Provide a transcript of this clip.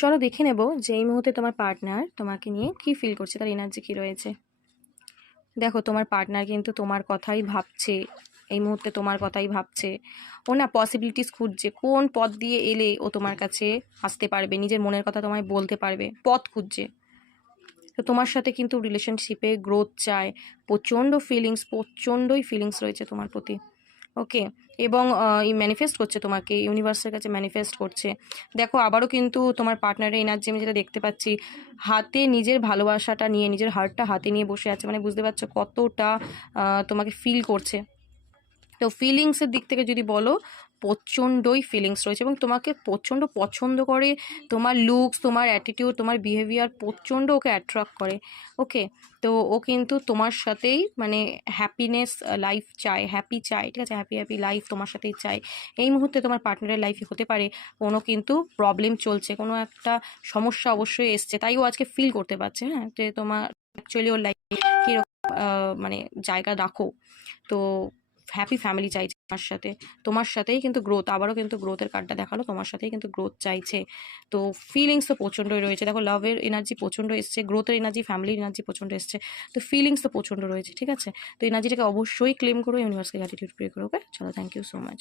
চলো দেখে নেব যে এই মুহূর্তে তোমার পার্টনার তোমাকে নিয়ে কি ফিল করছে, তার এনার্জি কি রয়েছে। দেখো তোমার পার্টনার কিন্তু তোমার কথাই ভাবছে, এই মুহূর্তে তোমার কথাই ভাবছে। ও না পসিবিলিটিস খুঁজছে, কোন পথ দিয়ে এলে ও তোমার কাছে আসতে পারবে, নিজের মনের কথা তোমায় বলতে পারবে, পথ খুঁজছে। তো তোমার সাথে কিন্তু রিলেশনশিপে গ্রোথ চায়, প্রচণ্ডই ফিলিংস রয়েছে তোমার প্রতি। ওকে, এবং ম্যানিফেস্ট করছে তোমাকে, ইউনিভার্সের কাছে ম্যানিফেস্ট করছে। দেখো আবারও কিন্তু তোমার পার্টনারের এনার্জি আমি যেটা দেখতে পাচ্ছি, হাতে নিজের ভালোবাসাটা নিয়ে, নিজের হার্টটা হাতে নিয়ে বসে আছে, মানে বুঝতে পারছো কতটা তোমাকে ফিল করছে। তো ফিলিংসের দিক থেকে যদি বলো, প্রচণ্ডই ফিলিংস রয়েছে এবং তোমাকে প্রচণ্ড পছন্দ করে। তোমার লুকস, তোমার অ্যাটিটিউড, তোমার বিহেভিয়ার প্রচণ্ড ওকে অ্যাট্রাক্ট করে। ওকে, তো ও কিন্তু তোমার সাথেই মানে হ্যাপিনেস লাইফ চায়, হ্যাপি চায়, ঠিক আছে, হ্যাপি লাইফ তোমার সাথেই চায়। এই মুহূর্তে তোমার পার্টনারের লাইফে হতে পারে কোনো কিন্তু প্রবলেম চলছে, কোনো একটা সমস্যা অবশ্যই এসছে, তাই ও আজকে ফিল করতে পারছে, হ্যাঁ, যে তোমার অ্যাকচুয়ালি ওর লাইফে কীরকম মানে জায়গা রাখো। তো হ্যাপি ফ্যামিলি চাইছে তোমার সাথে, তোমার সাথেই কিন্তু গ্রোথ, আবারও কিন্তু গ্রোথের কার্ডটা দেখালো, তোমার সাথেই কিন্তু গ্রোথ চাইছে। তো ফিলিংস তো প্রচণ্ডই রয়েছে, দেখো লাভের এনার্জি প্রচণ্ড এসছে, গ্রোথের এনার্জি, ফ্যামিলির এনার্জি প্রচণ্ড এসছে। তো ফিলিংস তো প্রচণ্ড রয়েছে, ঠিক আছে। তো এনার্জিটাকে অবশ্যই ক্লেম করো, ইউনিভার্সকে গ্র্যাটিটিউড প্রে করো। ওকে, চলো, থ্যাংক ইউ সো মাচ।